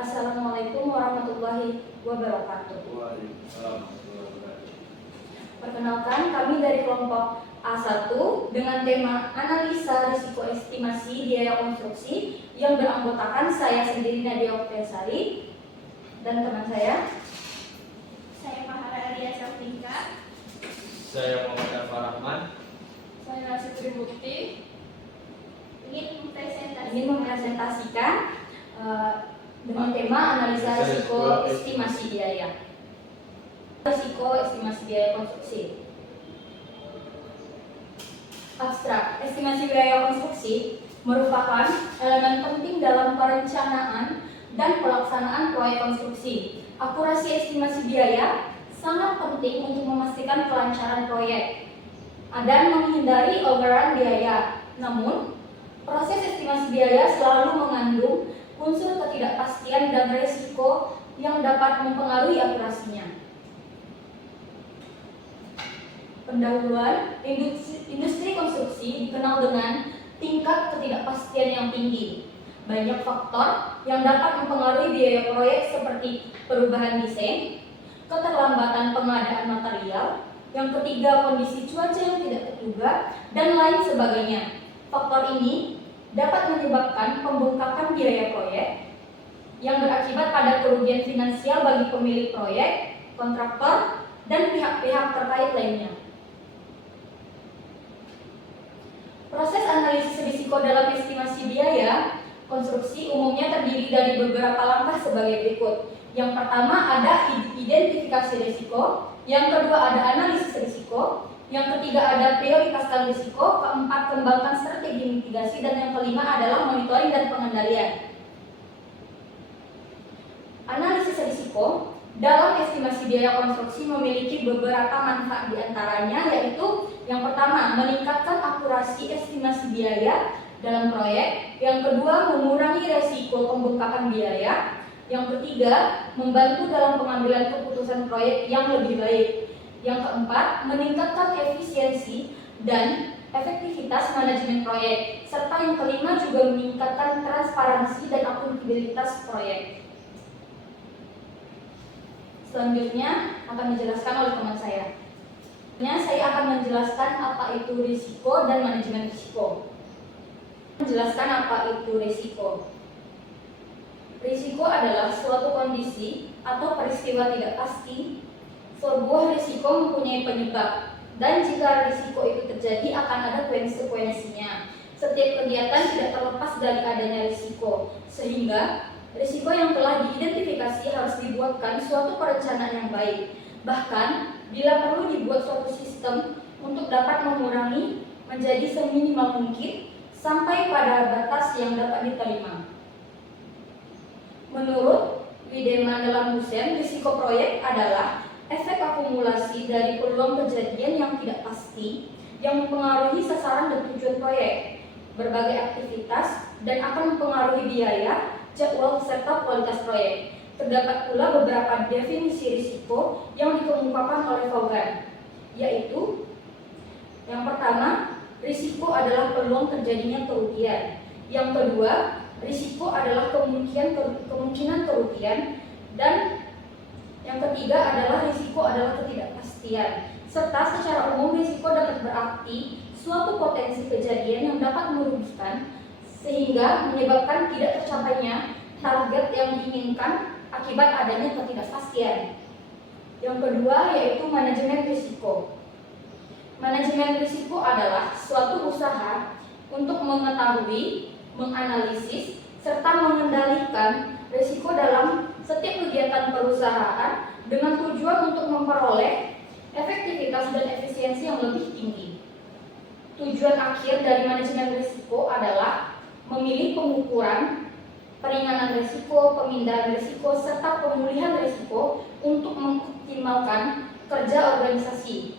Assalamualaikum warahmatullahi wabarakatuh. Perkenalkan, kami dari kelompok A1 dengan tema analisa risiko estimasi biaya konstruksi yang beranggotakan saya sendiri Nadia Oktasari dan teman saya Mahara Arya Safrika. Saya Muhammad Farahman. Saya Nasibri Bukti. Ingin mempresentasikan dengan tema analisa risiko estimasi biaya. Risiko estimasi biaya konstruksi. Abstrak, estimasi biaya konstruksi merupakan elemen penting dalam perencanaan dan pelaksanaan proyek konstruksi. Akurasi estimasi biaya sangat penting untuk memastikan kelancaran proyek dan menghindari overrun biaya. Namun, proses estimasi biaya selalu mengandung unsur ketidakpastian dan risiko yang dapat mempengaruhi akurasinya. Pendahuluan, industri konstruksi dikenal dengan tingkat ketidakpastian yang tinggi. Banyak faktor yang dapat mempengaruhi biaya proyek seperti perubahan desain, keterlambatan pengadaan material, yang ketiga kondisi cuaca yang tidak terduga, dan lain sebagainya. Faktor ini dapat menyebabkan pembengkakan biaya proyek yang berakibat pada kerugian finansial bagi pemilik proyek, kontraktor, dan pihak-pihak terkait lainnya. Proses analisis risiko dalam estimasi biaya konstruksi umumnya terdiri dari beberapa langkah sebagai berikut. Yang pertama ada identifikasi risiko, yang kedua ada analisis risiko, yang ketiga ada prioritaskan risiko, keempat kembangkan strategi mitigasi, dan yang kelima adalah monitoring dan pengendalian. Analisis risiko dalam estimasi biaya konstruksi memiliki beberapa manfaat, diantaranya yaitu yang pertama meningkatkan akurasi estimasi biaya dalam proyek, yang kedua mengurangi resiko pembengkakan biaya, yang ketiga membantu dalam pengambilan keputusan proyek yang lebih baik, yang keempat meningkatkan efisiensi dan efektivitas manajemen proyek, serta yang kelima juga meningkatkan transparansi dan akuntabilitas proyek. Selanjutnya akan dijelaskan oleh teman saya. Saya akan menjelaskan apa itu risiko dan manajemen risiko. Menjelaskan apa itu risiko. Risiko adalah suatu kondisi atau peristiwa tidak pasti. Sebuah risiko mempunyai penyebab, dan jika risiko itu terjadi akan ada konsekuensinya. Setiap kegiatan tidak terlepas dari adanya risiko, sehingga risiko yang telah diidentifikasi harus dibuatkan suatu perencanaan yang baik. Bahkan, bila perlu dibuat suatu sistem untuk dapat mengurangi menjadi seminimal mungkin sampai pada batas yang dapat diterima. Menurut Wiedemann dalam Hussein, risiko proyek adalah efek akumulasi dari peluang kejadian yang tidak pasti yang mempengaruhi sasaran dan tujuan proyek, berbagai aktivitas, dan akan mempengaruhi biaya, jadwal, serta kualitas proyek. Terdapat pula beberapa definisi risiko yang dikemukakan oleh Vaughan, yaitu yang pertama, risiko adalah peluang terjadinya kerugian. Yang kedua, risiko adalah kemungkinan kerugian, dan yang ketiga adalah risiko adalah ketidakpastian. Serta secara umum risiko dapat berarti suatu potensi kejadian yang dapat merugikan sehingga menyebabkan tidak tercapainya target yang diinginkan akibat adanya ketidakpastian. Yang kedua yaitu manajemen risiko. Manajemen risiko adalah suatu usaha untuk mengetahui, menganalisis, serta mengendalikan risiko dalam setiap kegiatan perusahaan dengan tujuan untuk memperoleh efektivitas dan efisiensi yang lebih tinggi. Tujuan akhir dari manajemen risiko adalah memilih pengukuran, peringanan risiko, pemindahan risiko, serta pemulihan risiko untuk mengoptimalkan kerja organisasi.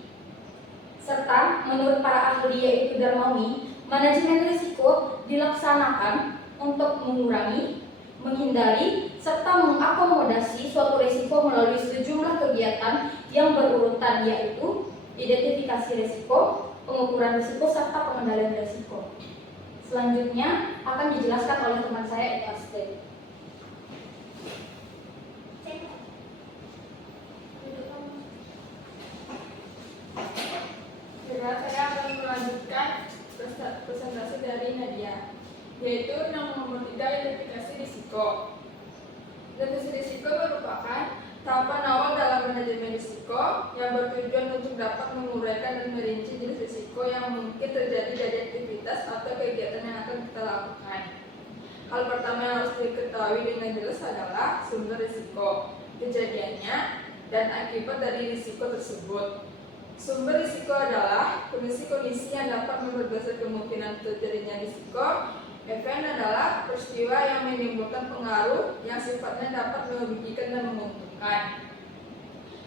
Serta menurut para ahli yaitu Darmawi, manajemen risiko dilaksanakan untuk mengurangi, menghindari, serta mengakomodasi suatu risiko melalui sejumlah kegiatan yang berurutan, yaitu identifikasi risiko, pengukuran risiko, serta pengendalian risiko. Selanjutnya akan dijelaskan oleh teman saya, Astrid. melanjutkan presentasi dari Nadia, yaitu nomor 3, identifikasi risiko. Identifikasi risiko merupakan tahapan awal dalam manajemen risiko yang bertujuan untuk dapat menguraikan dan merinci jenis risiko yang mungkin terjadi dari aktivitas atau kegiatan yang akan kita lakukan. Hal pertama yang harus diketahui dengan jelas adalah sumber risiko, kejadiannya, dan akibat dari risiko tersebut. Sumber risiko adalah kondisi-kondisi yang dapat memperbesar kemungkinan terjadinya risiko. Event adalah peristiwa yang menimbulkan pengaruh yang sifatnya dapat merugikan dan menguntungkan.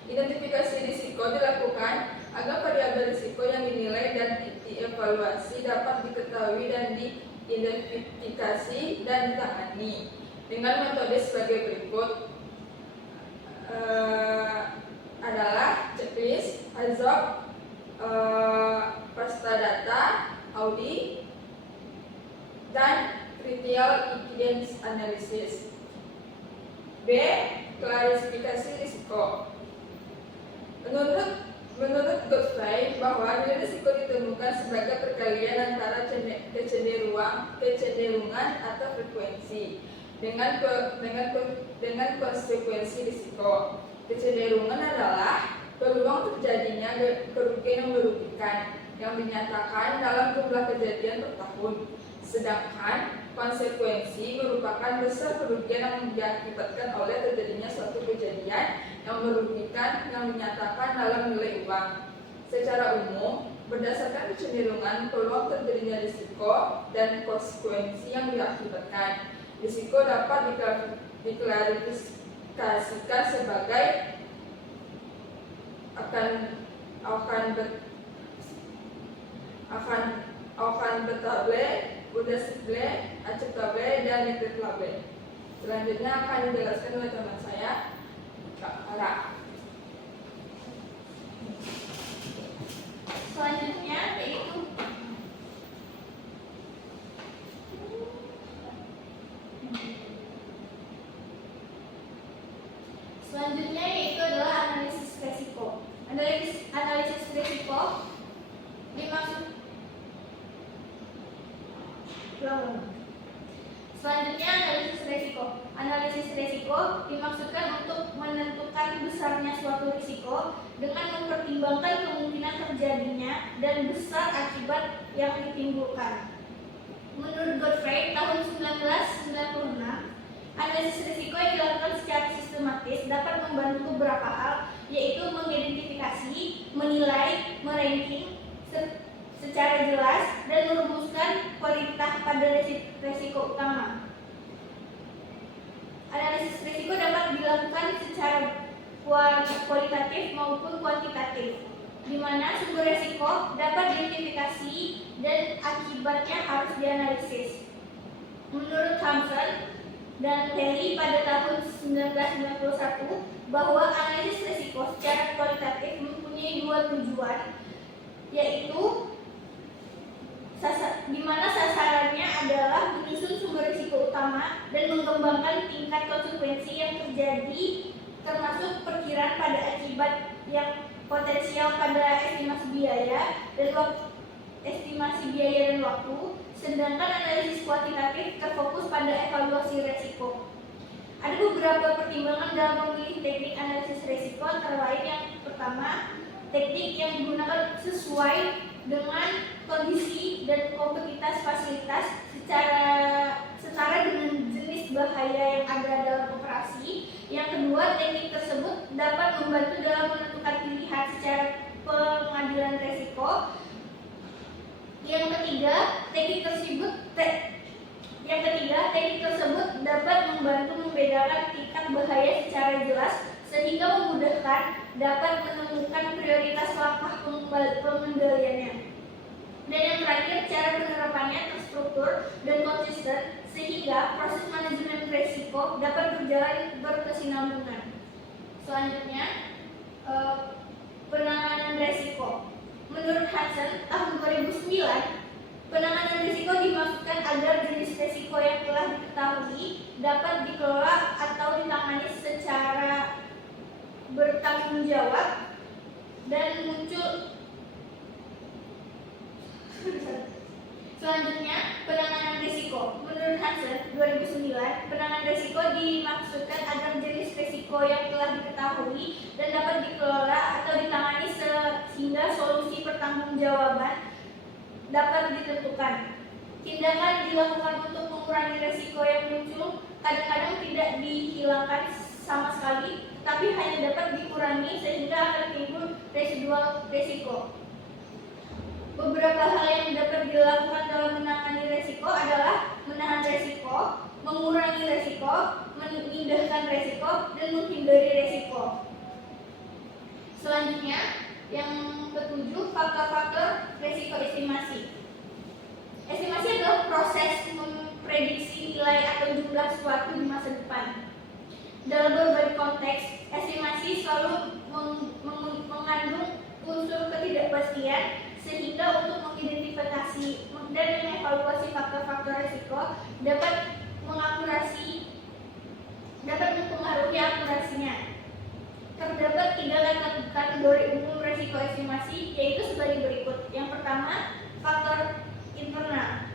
Identifikasi risiko dilakukan agar variabel risiko yang dinilai dan dievaluasi dapat diketahui dan diidentifikasi dan ditangani dengan metode sebagai berikut. Adalah checklist, HAZOP, pasta data, audit, dan critical evidence analysis. B. Klarifikasi risiko. Menurut Godfrey bahwa nilai risiko ditemukan sebagai perkalian antara kecenderungan atau frekuensi dengan konsekuensi risiko. Kecenderungan adalah peluang terjadinya kerugian yang merugikan yang dinyatakan dalam jumlah kejadian per tahun. Sedangkan konsekuensi merupakan besar kerugian yang diakibatkan oleh terjadinya suatu kejadian yang merugikan yang dinyatakan dalam nilai uang. Secara umum, berdasarkan kecenderungan peluang terjadinya risiko dan konsekuensi yang diakibatkan, risiko dapat diklarifikasikan sebagai acceptable, udacable, acceptable, dan neglectable. Selanjutnya akan dijelaskan oleh teman saya, Kak Ara. Selanjutnya yaitu adalah analisis risiko. Analisis risiko dimaksudkan untuk menentukan besarnya suatu risiko dengan mempertimbangkan kemungkinan terjadinya dan besar akibat yang ditimbulkan. Menurut Godfrey tahun 1996, analisis risiko yang dilakukan secara sistematis dapat membantu beberapa hal, yaitu mengidentifikasi, menilai, meranking secara jelas, dan merumuskan perintah pada risiko utama. Analisis risiko dapat dilakukan secara kualitatif maupun kuantitatif, di mana sumber risiko dapat diidentifikasi dan akibatnya harus dianalisis. Menurut Thomson dan Terry pada tahun 1991 bahwa analisis risiko secara kualitatif mempunyai dua tujuan, yaitu di mana sasarannya adalah menyusun sumber risiko utama dan mengembangkan tingkat konsekuensi yang terjadi, termasuk perkiraan pada akibat yang potensial pada estimasi biaya dan waktu. Sedangkan analisis kuantitatif terfokus pada evaluasi risiko. Ada beberapa pertimbangan dalam memilih teknik analisis risiko, antara lain yang pertama, teknik yang digunakan sesuai dengan kondisi dan kompleksitas fasilitas setara dengan jenis bahaya yang ada dalam operasi. Yang kedua, teknik tersebut dapat membantu dalam menentukan pilihan secara pengadilan risiko. Yang ketiga, teknik tersebut dapat membantu membedakan tingkat bahaya secara jelas sehingga memudahkan dapat menemukan prioritas langkah pengendaliannya. Dan yang terakhir, cara penerapannya terstruktur dan konsisten sehingga proses manajemen risiko dapat berjalan berkesinambungan. Selanjutnya, penanganan risiko. Menurut Hudson tahun 2009, penanganan risiko dimaksudkan agar jenis risiko yang telah diketahui dapat dikelola atau ditangani secara bertanggung jawab dan muncul Selanjutnya, penanganan risiko. Menurut Hansen 2009, penanganan risiko dimaksudkan agar jenis risiko yang telah diketahui dan dapat dikelola atau ditangani sehingga solusi pertanggungjawaban dapat ditentukan. Tindakan dilakukan untuk mengurangi risiko yang muncul kadang-kadang tidak dihilangkan sama sekali, tapi hanya dapat dikurangi sehingga akan timbul residual risiko. Beberapa hal yang dapat dilakukan dalam menangani risiko adalah menahan risiko, mengurangi risiko, memindahkan risiko, dan menghindari risiko. Selanjutnya, yang ketujuh, faktor-faktor risiko estimasi. Estimasi adalah proses memprediksi nilai atau jumlah suatu di masa depan. Dalam berbagai konteks, estimasi selalu mengandung unsur ketidakpastian, sehingga untuk mengidentifikasi dan mengevaluasi faktor-faktor risiko dapat mempengaruhi akurasinya. Terdapat 3 kategori umum risiko estimasi, yaitu sebagai berikut. Yang pertama, faktor internal.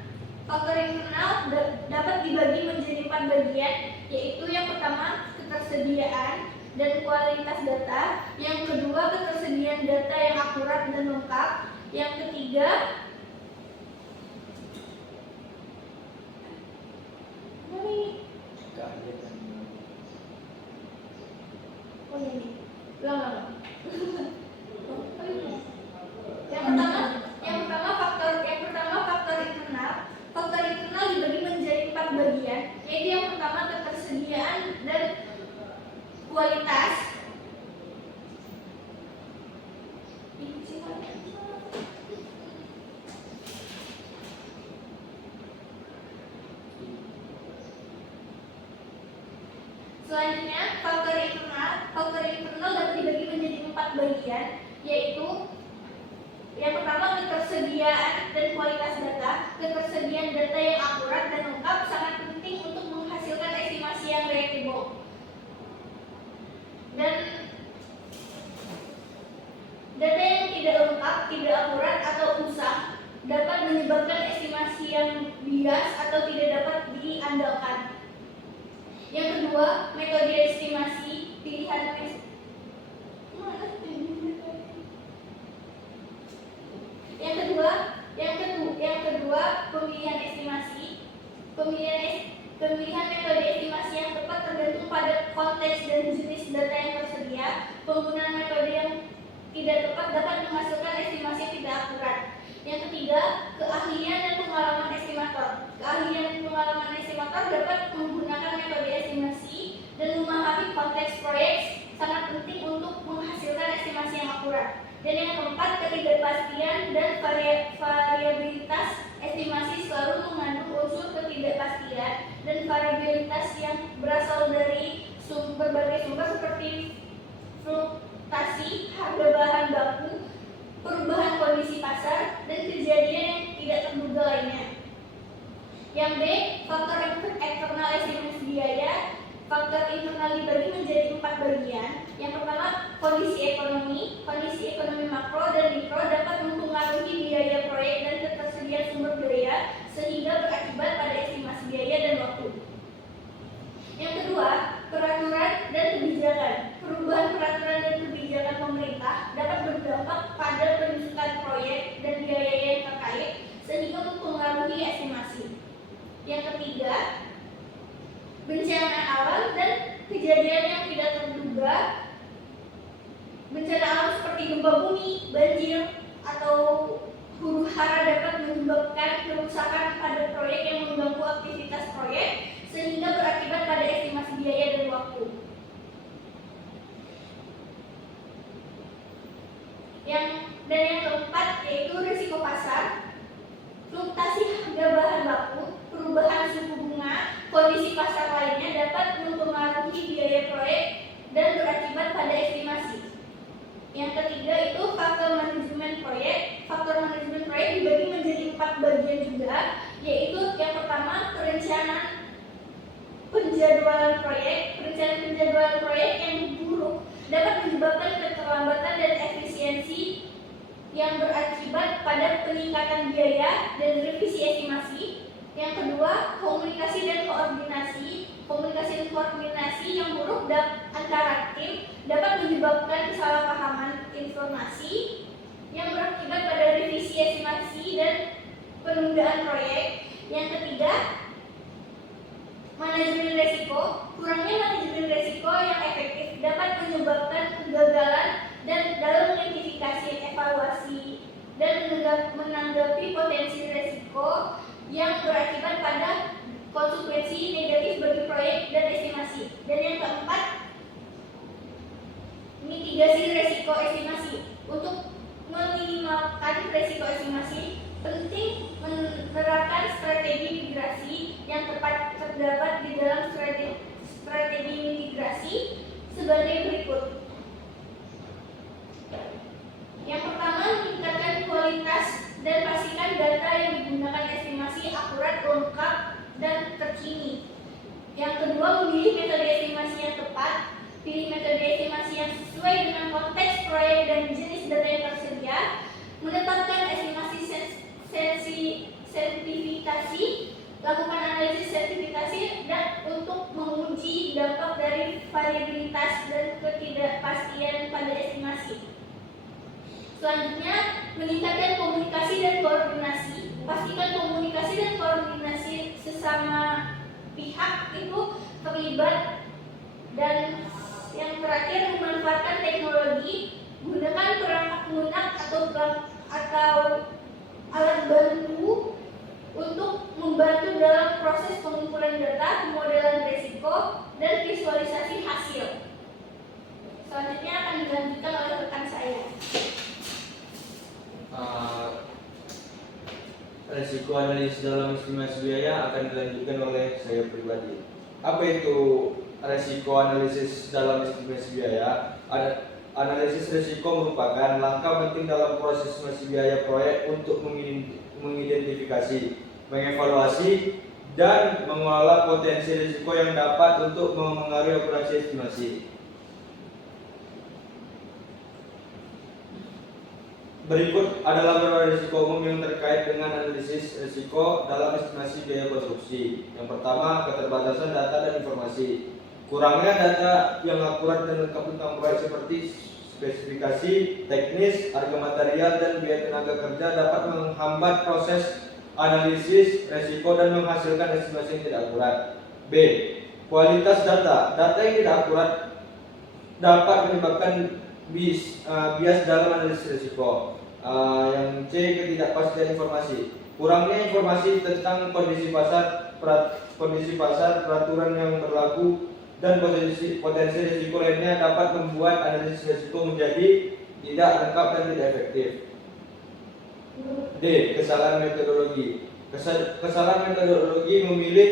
Faktor internal dapat dibagi menjadi 4 bagian, yaitu yang pertama, ketersediaan dan kualitas data. Yang kedua, ketersediaan data yang akurat dan lengkap. Yang ketiga, faktor internal. Faktor internal dibagi menjadi 4 bagian, yaitu yang pertama, ketersediaan dan kualitas. Selanjutnya, faktor internal. Faktor internal dapat dibagi menjadi 4 bagian, yaitu yang pertama, ketersediaan dan kualitas data. Ketersediaan data yang akurat dan lengkap sangat penting untuk menghasilkan estimasi yang reliable. Dan data yang tidak lengkap, tidak akurat atau usang dapat menyebabkan estimasi yang bias atau tidak dapat diandalkan. Yang kedua, metode estimasi pilihan pemilihan estimasi. Pemilihan metode estimasi yang tepat tergantung pada konteks dan jenis data yang tersedia. Penggunaan metode yang tidak tepat dapat menghasilkan estimasi yang tidak akurat. Yang ketiga, keahlian dan pengalaman estimator. Keahlian dan pengalaman estimator dapat menggunakan metode estimasi dan memahami konteks proyek sangat penting untuk menghasilkan estimasi yang akurat. Dan yang keempat, ketidakpastian dan variabilitas. Estimasi selalu mengandung unsur ketidakpastian dan variabilitas yang berasal dari berbagai sumber seperti fluktuasi harga bahan baku, perubahan kondisi pasar, dan kejadian yang tidak terduga lainnya. Yang B, faktor eksternal estimasi biaya. Faktor internal dibagi menjadi 4 bagian. Yang pertama, kondisi ekonomi makro dan mikro dapat mempengaruhi biaya proyek dan ketersediaan sumber biaya sehingga berakibat pada estimasi biaya dan waktu. Yang kedua, peraturan dan kebijakan. Perubahan peraturan dan kebijakan pemerintah dapat berdampak pada penyusunan proyek dan biaya yang terkait sehingga mempengaruhi estimasi. Yang ketiga, bencana alam dan kejadian yang tidak terduga. Bencana alam seperti gempa bumi, banjir, atau huru hara dapat menyebabkan kerusakan pada proyek yang mengganggu aktivitas proyek sehingga berakibat pada estimasi biaya dan waktu. Yang keempat yaitu risiko pasar. Fluktuasi harga bahan baku, perubahan suku bunga, kondisi pasar lainnya dapat mempengaruhi biaya proyek dan berakibat pada estimasi. Yang ketiga itu faktor manajemen proyek. Faktor manajemen proyek dibagi menjadi 4 bagian juga, yaitu yang pertama, perencanaan penjadwalan proyek yang buruk dapat menyebabkan keterlambatan dan efisiensi yang berakibat pada peningkatan biaya dan revisi estimasi. Yang kedua, komunikasi dan koordinasi. Komunikasi dan koordinasi yang buruk antara tim dapat menyebabkan kesalahpahaman informasi yang berakibat pada revisi estimasi dan penundaan proyek. Yang ketiga, manajemen resiko. Kurangnya manajemen resiko yang efektif dapat menyebabkan kegagalan dan dalam mengidentifikasi, evaluasi, dan menanggapi potensi resiko yang berakibat pada konsekuensi negatif bagi proyek dan estimasi. Dan yang keempat, mitigasi resiko estimasi. Untuk meminimalkan resiko estimasi, penting menerapkan strategi mitigasi yang tepat. Terdapat di dalam strategi mitigasi sebagai berikut. Yang pertama, meningkatkan kualitas dan pastikan data yang digunakan estimasi akurat, lengkap, dan terkini. Yang kedua, memilih metode estimasi yang tepat. Pilih metode estimasi yang sesuai dengan konteks proyek dan jenis data yang tersedia. Menetapkan estimasi sensitivitas. Lakukan analisis sensitivitas dan untuk menguji dampak dari variabilitas dan ketidakpastian pada estimasi. Selanjutnya, meningkatkan komunikasi dan koordinasi. Pastikan komunikasi dan koordinasi sesama pihak itu terlibat. Dan yang terakhir, memanfaatkan teknologi. Gunakan perangkat lunak atau alat bantu untuk membantu dalam proses pengumpulan data, pemodelan risiko, dan visualisasi hasil. Selanjutnya akan dilanjutkan oleh rekan saya. Resiko analisis dalam estimasi biaya akan dilanjutkan oleh saya pribadi. Apa itu resiko analisis dalam estimasi biaya? Analisis risiko merupakan langkah penting dalam proses estimasi biaya proyek untuk mengidentifikasi, mengevaluasi, dan mengelola potensi risiko yang dapat untuk mempengaruhi operasi estimasi. Berikut adalah beberapa risiko umum yang terkait dengan analisis risiko dalam estimasi biaya konstruksi. Yang pertama, keterbatasan data dan informasi. Kurangnya data yang akurat dan lengkap tentang proyek seperti spesifikasi, teknis, harga material, dan biaya tenaga kerja dapat menghambat proses analisis risiko dan menghasilkan estimasi yang tidak akurat. B. Kualitas data. Data yang tidak akurat dapat menyebabkan bias dalam analisis risiko. Yang C. Ketidakpastian informasi. Kurangnya informasi tentang kondisi pasar, peraturan yang berlaku, dan potensi risiko lainnya dapat membuat analisis risiko menjadi tidak lengkap dan tidak efektif. D. Kesalahan metodologi. Kesalahan metodologi memilih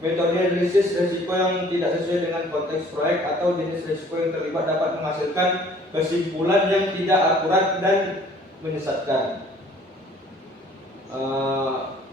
metode analisis risiko yang tidak sesuai dengan konteks proyek atau jenis risiko yang terlibat dapat menghasilkan kesimpulan yang tidak akurat dan menyesatkan.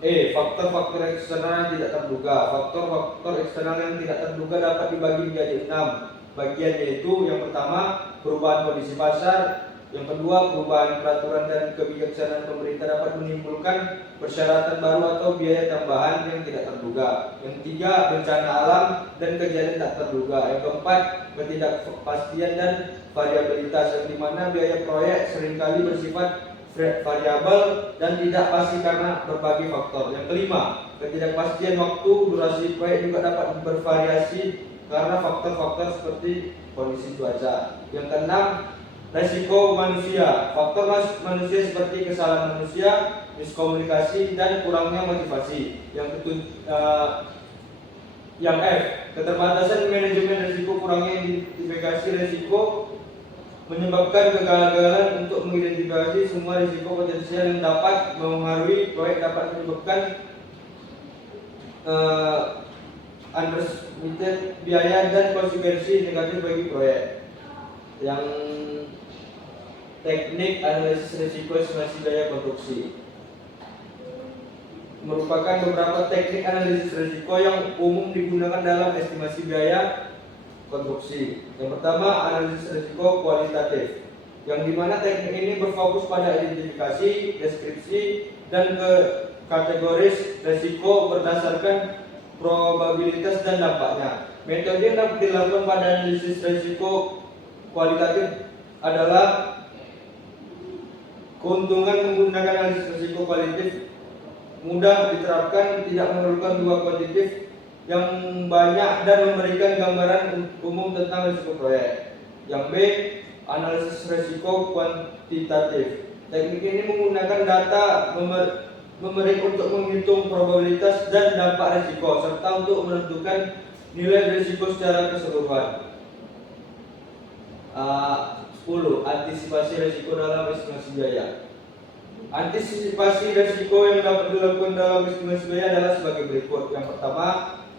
Faktor-faktor eksternal yang tidak terduga. Faktor-faktor eksternal yang tidak terduga dapat dibagi menjadi 6 bagian, yaitu yang pertama, perubahan kondisi pasar. Yang kedua, perubahan peraturan dan kebijaksanaan pemerintah dapat menimbulkan persyaratan baru atau biaya tambahan yang tidak terduga. Yang ketiga, bencana alam dan kejadian tak terduga. Yang keempat, ketidakpastian dan variabilitas, yang dimana biaya proyek seringkali bersifat variabel dan tidak pasti karena berbagai faktor. Yang kelima, ketidakpastian waktu, durasi proyek juga dapat bervariasi karena faktor-faktor seperti kondisi cuaca. Yang keenam, resiko manusia. Faktor manusia seperti kesalahan manusia, miskomunikasi, dan kurangnya motivasi. Yang F, keterbatasan manajemen risiko. Kurangnya identifikasi risiko menyebabkan kegagalan untuk mengidentifikasi semua risiko potensial yang dapat mempengaruhi proyek, dapat menyebabkan underestimated biaya dan konsekuensi negatif bagi proyek. Yang teknik analisis risiko estimasi biaya konstruksi merupakan beberapa teknik analisis risiko yang umum digunakan dalam estimasi biaya konstruksi. Yang pertama, analisis risiko kualitatif. yang dimana teknik ini berfokus pada identifikasi, deskripsi, dan kategoris resiko berdasarkan probabilitas dan dampaknya. Metode yang dapat dilakukan pada analisis resiko kualitatif adalah keuntungan menggunakan analisis risiko kualitatif mudah diterapkan, tidak memerlukan dua kuantitatif yang banyak dan memberikan gambaran umum tentang risiko proyek. Yang B, analisis risiko kuantitatif. Teknik ini menggunakan data memberi untuk menghitung probabilitas dan dampak risiko serta untuk menentukan nilai risiko secara keseluruhan. 10. Antisipasi risiko dalam estimasi biaya. Antisipasi risiko yang dapat dilakukan dalam estimasi biaya adalah sebagai berikut. Yang pertama,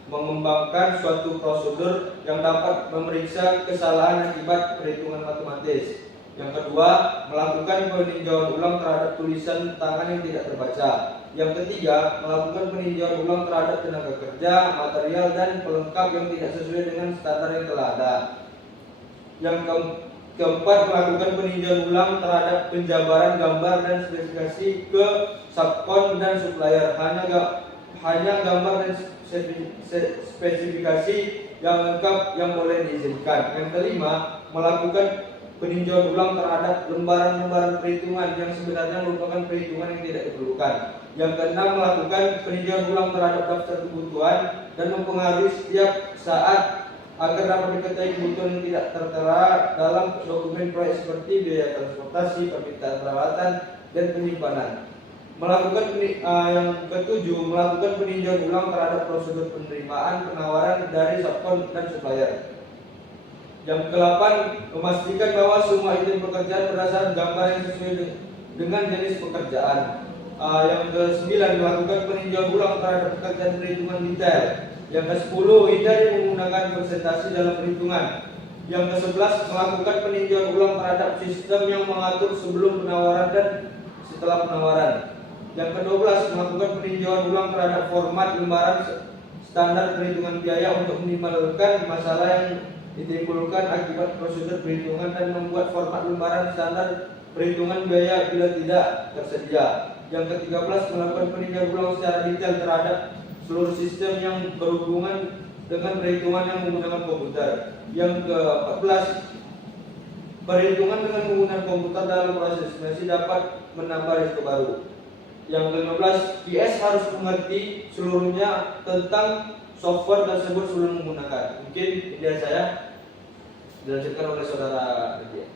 mengembangkan suatu prosedur yang dapat memeriksa kesalahan akibat perhitungan matematis. Yang kedua, melakukan peninjauan ulang terhadap tulisan tangan yang tidak terbaca. Yang ketiga, melakukan peninjauan ulang terhadap tenaga kerja, material, dan pelengkap yang tidak sesuai dengan standar yang telah ada. Yang keempat, melakukan peninjauan ulang terhadap penjabaran gambar dan spesifikasi ke subkon dan supplier. Hanya gambar dan spesifikasi yang lengkap yang boleh diizinkan. Yang kelima, melakukan peninjauan ulang terhadap lembaran-lembaran perhitungan yang sebenarnya merupakan perhitungan yang tidak diperlukan. Yang keenam, melakukan peninjauan ulang terhadap daftar kebutuhan dan mempengaruhi setiap saat agar dapat diketahui kebutuhan yang tidak tertera dalam dokumen proyek seperti biaya transportasi, permintaan perawatan, dan penyimpanan. Yang ketujuh, melakukan peninjauan ulang terhadap prosedur penerimaan penawaran dari subkon dan supplier. Yang ke-8, memastikan bahwa semua item pekerjaan berdasarkan gambar yang sesuai dengan jenis pekerjaan. Yang ke-9, melakukan peninjauan ulang terhadap pekerjaan perhitungan detail. Yang ke-10, hindari menggunakan presentasi dalam perhitungan. Yang ke-11, melakukan peninjauan ulang terhadap sistem yang mengatur sebelum penawaran dan setelah penawaran. Yang ke-12, melakukan peninjauan ulang terhadap format lembaran standar perhitungan biaya untuk minimalkan masalah yang ditimbulkan akibat prosedur perhitungan dan membuat format lembaran standar perhitungan biaya bila tidak tersedia. Yang ke-13, melakukan peninjauan ulang secara detail terhadap seluruh sistem yang berhubungan dengan perhitungan yang menggunakan komputer. Yang ke-14, perhitungan dengan menggunakan komputer dalam proses estimasi dapat menambah risiko baru. Yang ke-15, PS harus mengerti seluruhnya tentang software tersebut sebelum menggunakan. Mungkin ide saya dilanjutkan oleh saudara Nadia.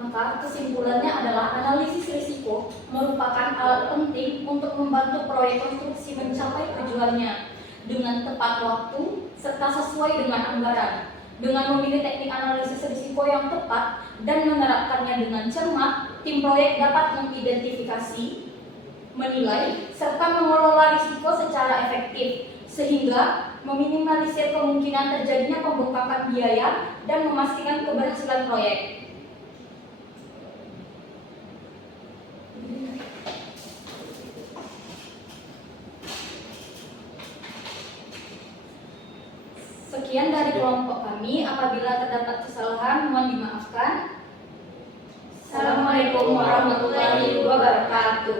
Maka kesimpulannya adalah analisis risiko merupakan alat penting untuk membantu proyek konstruksi mencapai tujuannya dengan tepat waktu serta sesuai dengan anggaran. Dengan memilih teknik analisis risiko yang tepat dan menerapkannya dengan cermat, tim proyek dapat mengidentifikasi, menilai, serta mengelola risiko secara efektif, sehingga meminimalisir kemungkinan terjadinya pembengkakan biaya dan memastikan keberhasilan proyek. Sekian dari kelompok kami. Apabila terdapat kesalahan, mohon dimaafkan. Assalamualaikum warahmatullahi wabarakatuh.